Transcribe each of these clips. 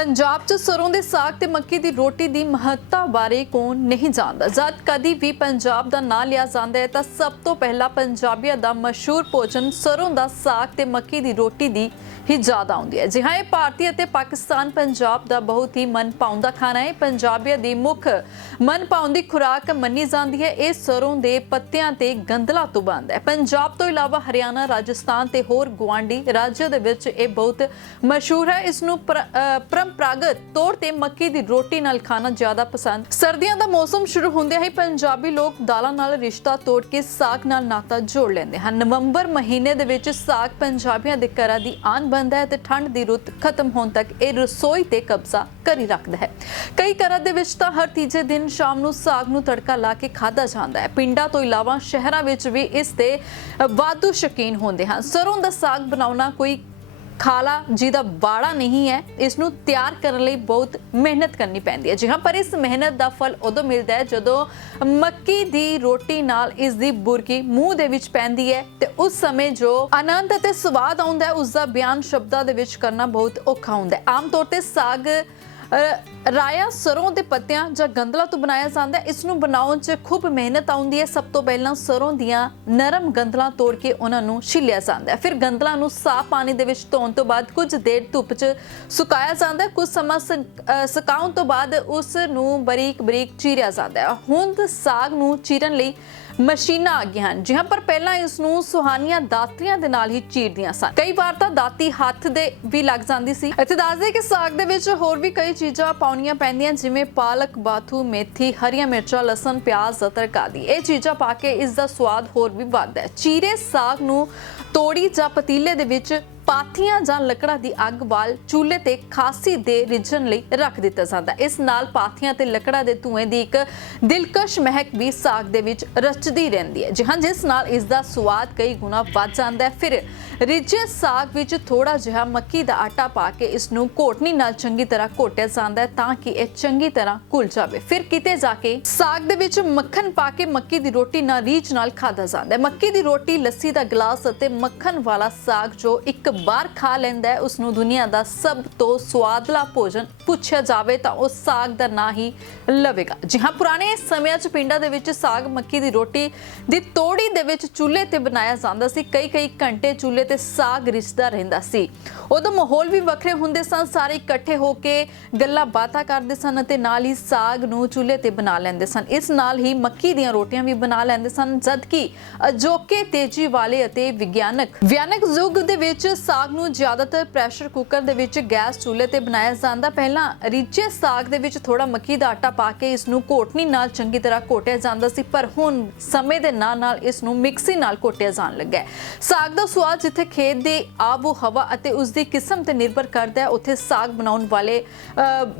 ਪੰਜਾਬ 'ਚ ਸਰੋਂ ਦੇ ਸਾਗ ਤੇ ਮੱਕੀ ਦੀ ਰੋਟੀ ਦੀ ਮਹੱਤਤਾ ਬਾਰੇ ਕੌਣ ਨਹੀਂ ਜਾਣਦਾ? ਜਦ ਕਦੀ ਵੀ ਪੰਜਾਬ ਦਾ ਨਾਂ ਲਿਆ ਜਾਂਦਾ ਹੈ, ਤਾਂ ਸਭ ਤੋਂ ਪਹਿਲਾਂ ਪੰਜਾਬੀਆਂ ਦਾ ਮਸ਼ਹੂਰ ਭੋਜਨ ਸਰੋਂ ਦਾ ਸਾਗ ਤੇ ਮੱਕੀ ਦੀ ਰੋਟੀ ਦੀ ਹੀ ਜ਼ਿਆਦਾ ਆਉਂਦੀ ਹੈ। ਜੀ ਹਾਂ, ਇਹ ਭਾਰਤੀ ਅਤੇ ਪਾਕਿਸਤਾਨ ਪੰਜਾਬ ਦਾ ਬਹੁਤ ਹੀ ਮਨ ਪਾਉਂਦਾ ਖਾਣਾ ਹੈ। ਪੰਜਾਬੀਆਂ ਦੀ ਮੁੱਖ ਮਨ ਪਾਉਂਦੀ ਖੁਰਾਕ ਮੰਨੀ ਜਾਂਦੀ ਹੈ। ਇਹ ਸਰੋਂ ਦੇ ਪੱਤਿਆਂ ਤੇ ਗੰਦਲਾ ਤੋਂ ਬਣਦਾ ਹੈ। ਪੰਜਾਬ ਤੋਂ ਇਲਾਵਾ ਹਰਿਆਣਾ, ਰਾਜਸਥਾਨ ਤੇ ਹੋਰ ਗੁਆਂਢੀ ਰਾਜਾਂ ਦੇ ਵਿੱਚ ਇਹ ਬਹੁਤ ਮਸ਼ਹੂਰ ਹੈ। ਇਸ ਨੂੰ ਪਰ- ਪਰੰਪਰਾਗਤ ਤੌਰ ਤੇ ਮੱਕੀ ਦੀ ਰੋਟੀ ਨਾਲ ਖਾਣਾ ਜ਼ਿਆਦਾ ਪਸੰਦ। ਸਰਦੀਆਂ ਦਾ ਮੌਸਮ ਸ਼ੁਰੂ ਹੁੰਦਿਆਂ ਹੀ ਪੰਜਾਬੀ ਲੋਕ ਦਾਲਾਂ ਨਾਲ ਰਿਸ਼ਤਾ ਤੋੜ ਕੇ ਸਾਗ ਨਾਲ ਨਾਤਾ ਜੋੜ ਲੈਂਦੇ ਹਨ। ਨਵੰਬਰ ਮਹੀਨੇ ਦੇ ਵਿੱਚ ਸਾਗ ਪੰਜਾਬੀਆਂ ਦੇ ਘਰਾਂ ਦੀ ਆਨ ਬੰਦਾ ਹੈ ਤੇ ਠੰਡ ਦੀ ਰੁੱਤ ਖਤਮ ਹੋਣ ਤੱਕ ਇਹ ਰਸੋਈ ਤੇ ਕਬਜ਼ਾ ਕਰੀ ਰੱਖਦਾ ਹੈ। ਕਈ ਘਰਾਂ ਦੇ ਵਿੱਚ ਤਾਂ ਹਰ ਤੀਜੇ ਦਿਨ ਸ਼ਾਮ ਨੂੰ ਸਾਗ ਨੂੰ ਤੜਕਾ ਲਾ ਕੇ ਖਾਧਾ ਜਾਂਦਾ ਹੈ। ਪਿੰਡਾਂ ਤੋਂ ਇਲਾਵਾ ਸ਼ਹਿਰਾਂ ਵਿੱਚ ਵੀ ਇਸ ਦੇ ਵਾਧੂ ਸ਼ੌਕੀਨ ਹੁੰਦੇ ਹਨ। ਸਰੋਂ ਦਾ ਸਾਗ ਬਣਾਉਣਾ ਕੋਈ ਖਾਲਾ ਜਿਹਦਾ ਬਾੜਾ ਨਹੀਂ ਹੈ, ਇਸ ਨੂੰ ਤਿਆਰ ਕਰਨ ਲਈ ਬਹੁਤ ਮਿਹਨਤ ਕਰਨੀ ਪੈਂਦੀ ਹੈ। ਜੀ ਹਾਂ, ਪਰ ਇਸ ਮਿਹਨਤ ਦਾ ਫਲ ਉਦੋਂ ਮਿਲਦਾ ਹੈ ਜਦੋਂ ਮੱਕੀ ਦੀ ਰੋਟੀ ਨਾਲ ਇਸ ਦੀ ਬੁਰਕੀ ਮੂੰਹ ਦੇ ਵਿੱਚ ਪੈਂਦੀ ਹੈ ਤੇ ਉਸ ਸਮੇਂ ਜੋ ਆਨੰਦ ਅਤੇ ਸਵਾਦ ਆਉਂਦਾ ਹੈ, ਉਸ ਦਾ ਬਿਆਨ ਸ਼ਬਦਾਂ ਦੇ ਵਿੱਚ ਕਰਨਾ ਬਹੁਤ ਔਖਾ ਹੁੰਦਾ ਹੈ। ਆਮ ਤੌਰ ਤੇ ਸਾਗ ਰਾਇਆ ਸਰੋਂ ਦੇ ਪੱਤਿਆਂ ਜਾਂ ਗੰਦਲਾ ਤੋਂ ਬਣਾਇਆ ਜਾਂਦਾ ਹੈ। ਇਸ ਨੂੰ ਬਣਾਉਣ 'ਚ ਖੂਬ ਮਿਹਨਤ ਆਉਂਦੀ ਹੈ। ਸਭ ਤੋਂ ਪਹਿਲਾਂ ਸਰੋਂ ਦੀਆਂ ਨਰਮ ਗੰਦਲਾਂ ਤੋੜ ਕੇ ਉਹਨਾਂ ਨੂੰ ਛਿੱਲਿਆ ਜਾਂਦਾ ਹੈ। ਫਿਰ ਗੰਦਲਾਂ ਨੂੰ ਸਾਫ਼ ਪਾਣੀ ਦੇ ਵਿੱਚ ਧੋਣ ਤੋਂ ਬਾਅਦ ਕੁਝ ਦੇਰ ਧੁੱਪ 'ਚ ਸੁਕਾਇਆ ਜਾਂਦਾ ਹੈ। ਕੁਝ ਸਮਾਂ ਸੁਕਾਉਣ ਤੋਂ ਬਾਅਦ ਉਸ ਨੂੰ ਬਰੀਕ ਬਰੀਕ ਚੀਰਿਆ ਜਾਂਦਾ ਹੈ। ਹੁਣ ਸਾਗ ਨੂੰ ਚੀਰਨ ਲਈ ਮਸ਼ੀਨਾਂ ਆ ਗਈਆਂ ਹਨ। ਜਿਹਾਂ ਪਰ ਪਹਿਲਾਂ ਇਸ ਨੂੰ ਸੁਹਾਨੀਆਂ ਦਾਤਰੀਆਂ ਦੇ ਨਾਲ ਹੀ ਚੀਰਦੀਆਂ ਸਨ। ਕਈ ਵਾਰ ਤਾਂ ਦਾਤੀ ਹੱਥ ਦੇ ਵੀ ਲੱਗ ਜਾਂਦੀ ਸੀ। ਇੱਥੇ ਦੱਸਦੇ ਕਿ ਸਾਗ ਦੇ ਵਿੱਚ ਹੋਰ ਵੀ ਕਈ ਚੀਜ਼ਾਂ ਪਾਉਣੀਆਂ ਪੈਂਦੀਆਂ, ਜਿਵੇਂ ਪਾਲਕ, ਬਾਥੂ, ਮੇਥੀ, ਹਰੀਆਂ ਮਿਰਚਾਂ, ਲਸਣ, ਪਿਆਜ਼, ਅਦਰਕ ਆਦਿ। ਇਹ ਚੀਜ਼ਾਂ ਪਾ ਕੇ ਇਸ ਦਾ ਸਵਾਦ ਹੋਰ ਵੀ ਵੱਧਦਾ ਹੈ। ਚੀਰੇ ਸਾਗ ਨੂੰ ਤੋੜੀ ਜਾਂ ਪਤੀਲੇ ਦੇ ਵਿੱਚ ਪਾਥੀਆਂ ਜਾਂ ਲੱਕੜਾਂ ਦੀ ਅੱਗ ਵਾਲ ਚੁੱਲ੍ਹੇ ਤੇ ਖਾਸੀ ਦੇ ਰਿੱਝਣ ਲਈ ਰੱਖ ਦਿੱਤਾ ਜਾਂਦਾ ਇਸ ਨਾਲ ਪਾਥੀਆਂ ਤੇ ਲੱਕੜਾਂ ਦੇ ਧੂਏ ਦੀ ਇੱਕ ਦਿਲਕਸ਼ ਮਹਿਕ ਵੀ ਸਾਗ ਦੇ ਵਿੱਚ ਰਚਦੀ ਰਹਿੰਦੀ ਹੈ। ਜੀ ਜਿਸ ਨਾਲ ਇਸ ਦਾ ਸਵਾਦ ਕਈ ਗੁਣਾ ਵੱਧ ਜਾਂਦਾ ਹੈ। ਫਿਰ ਰਿੱਝੇ ਸਾਗ ਵਿੱਚ ਥੋੜਾ ਜਿਹਾ ਮੱਕੀ ਦਾ ਆਟਾ ਪਾ ਕੇ ਇਸ ਨੂੰ ਘੋਟਣੀ ਨਾਲ ਚੰਗੀ ਤਰ੍ਹਾਂ ਘੋਟਿਆ ਜਾਂਦਾ ਹੈ ਤਾਂ ਕਿ ਇਹ ਚੰਗੀ ਤਰ੍ਹਾਂ ਘੁਲ ਜਾਵੇ। ਫਿਰ ਕਿਤੇ ਜਾ ਕੇ ਸਾਗ ਦੇ ਵਿੱਚ ਮੱਖਣ ਪਾ ਕੇ ਮੱਕੀ ਦੀ ਰੋਟੀ ਨਾਲ ਰੀਝ ਨਾਲ ਖਾਧਾ ਜਾਂਦਾ ਹੈ। ਮੱਕੀ ਦੀ ਰੋਟੀ, ਲੱਸੀ ਦਾ ਗਲਾਸ ਅਤੇ ਮੱਖਣ ਵਾਲਾ ਸਾਗ ਜੋ ਇੱਕ ਵਾਰ ਖਾ ਲੈਂਦਾ ਹੈ ਉਸ ਨੂੰ ਦੁਨੀਆ ਦਾ ਸਭ ਤੋਂ ਸਵਾਦਲਾ ਭੋਜਨ ਪੁੱਛਿਆ ਜਾਵੇ ਤਾਂ ਉਹ ਸਾਗ ਦਾ ਨਾਂ ਹੀ ਲਵੇਗਾ। ਜੀ ਹਾਂ, ਪੁਰਾਣੇ ਸਮਿਆਂ 'ਚ ਪਿੰਡਾਂ ਦੇ ਵਿੱਚ ਸਾਗ ਮੱਕੀ ਦੀ ਰੋਟੀ ਦੀ ਤੋੜੀ ਦੇ ਵਿੱਚ ਚੁੱਲ੍ਹੇ ਤੇ ਬਣਾਇਆ ਜਾਂਦਾ ਸੀ। ਕਈ ਕਈ ਘੰਟੇ ਚੁੱਲ੍ਹੇ ਤੇ ਸਾਗ ਰਿਸਦਾ ਰਹਿੰਦਾ ਸੀ। ਉਦੋਂ ਮਾਹੌਲ ਵੀ ਵੱਖਰੇ ਹੁੰਦੇ ਸਨ, ਸਾਰੇ ਇਕੱਠੇ ਹੋ ਕੇ ਗੱਲਾਂ ਬਾਤਾਂ ਕਰਦੇ ਸਨ ਅਤੇ ਨਾਲ ਹੀ ਸਾਗ ਨੂੰ ਚੁੱਲ੍ਹੇ ਤੇ ਬਣਾ ਲੈਂਦੇ ਸਨ। ਇਸ ਨਾਲ ਹੀ ਮੱਕੀ ਦੀਆਂ ਰੋਟੀਆਂ ਵੀ ਬਣਾ ਲੈਂਦੇ ਸਨ, ਜਦਕਿ ਅਜੋਕੇ ਤੇਜ਼ੀ ਵਾਲੇ ਅਤੇ ਵਿਗਿਆਨਕ ਵਿਗਿਆਨਕ ਯੁੱਗ ਦੇ ਵਿੱਚ ਸਾਗ ਨੂੰ ਜ਼ਿਆਦਾਤਰ ਪ੍ਰੈਸ਼ਰ ਕੁੱਕਰ ਦੇ ਵਿੱਚ ਗੈਸ ਚੁੱਲ੍ਹੇ ਤੇ ਬਣਾਇਆ ਜਾਂਦਾ। ਪਹਿਲਾਂ ਰਿੱਝੇ ਸਾਗ ਦੇ ਵਿੱਚ ਥੋੜਾ ਮੱਕੀ ਦਾ ਆਟਾ ਪਾ ਕੇ ਇਸ ਨੂੰ ਘੋਟਣੀ ਨਾਲ ਚੰਗੀ ਤਰ੍ਹਾਂ ਘੋਟਿਆ ਜਾਂਦਾ ਸੀ, ਪਰ ਹੁਣ ਸਮੇਂ ਦੇ ਨਾਲ ਨਾਲ ਇਸ ਨੂੰ ਮਿਕਸੀ ਨਾਲ ਘੋਟਿਆ ਜਾਣ ਲੱਗਾ ਸਾਗ ਦਾ ਸਵਾਦ ਜਿੱਥੇ ਖੇਤ ਦੇ ਆਬੋ ਹਵਾ ਅਤੇ ਉਸ ਦੀ ਕਿਸਮ ਤੇ ਨਿਰਭਰ ਕਰਦਾ ਹੈ, ਉੱਥੇ ਸਾਗ ਬਣਾਉਣ ਵਾਲੇ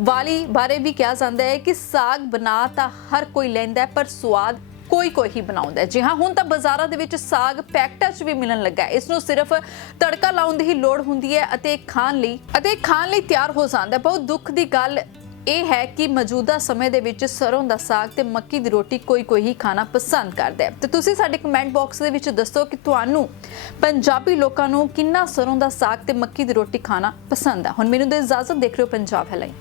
ਵਾਲੀ ਬਾਰੇ ਵੀ ਕਿਹਾ ਜਾਂਦਾ ਹੈ ਕਿ ਸਾਗ ਬਣਾ ਤਾਂ ਹਰ ਕੋਈ ਲੈਂਦਾ ਪਰ ਸਵਾਦ ਕੋਈ ਕੋਈ ਹੀ। ਬਣਾਉਂਦਾ ਜੀ ਹਾਂ, ਹੁਣ ਤਾਂ ਬਾਜ਼ਾਰਾਂ ਦੇ ਵਿੱਚ ਸਾਗ ਪੈਕਟਾਂ 'ਚ ਵੀ ਮਿਲਣ ਲੱਗਾ ਹੈ। ਇਸ ਨੂੰ ਸਿਰਫ ਤੜਕਾ ਲਾਉਣ ਦੀ ਹੀ ਲੋੜ ਹੁੰਦੀ ਹੈ ਅਤੇ ਖਾਣ ਲਈ, ਅਤੇ ਖਾਣ ਲਈ ਤਿਆਰ ਹੋ ਜਾਂਦਾ ਹੈ। ਬਹੁਤ ਦੁੱਖ ਦੀ ਗੱਲ ਇਹ ਹੈ ਕਿ ਮੌਜੂਦਾ ਸਮੇਂ ਦੇ ਵਿੱਚ ਸਰੋਂ ਦਾ ਸਾਗ ਤੇ ਮੱਕੀ ਦੀ ਰੋਟੀ ਕੋਈ ਕੋਈ ਹੀ ਖਾਣਾ ਪਸੰਦ ਕਰਦਾ ਹੈ। ਤੇ ਤੁਸੀਂ ਸਾਡੇ ਕਮੈਂਟ ਬਾਕਸ ਦੇ ਵਿੱਚ ਦੱਸੋ ਕਿ ਤੁਹਾਨੂੰ ਪੰਜਾਬੀ ਲੋਕਾਂ ਨੂੰ ਕਿੰਨਾ ਸਰੋਂ ਦਾ ਸਾਗ ਤੇ ਮੱਕੀ ਦੀ ਰੋਟੀ ਖਾਣਾ ਪਸੰਦ ਹੈ। ਹੁਣ ਮੈਨੂੰ ਦੇ ਇਜਾਜ਼ਤ ਦੇਖ ਰਹੇ ਹੋ ਪੰਜਾਬ ਹੈਲਾਈਨ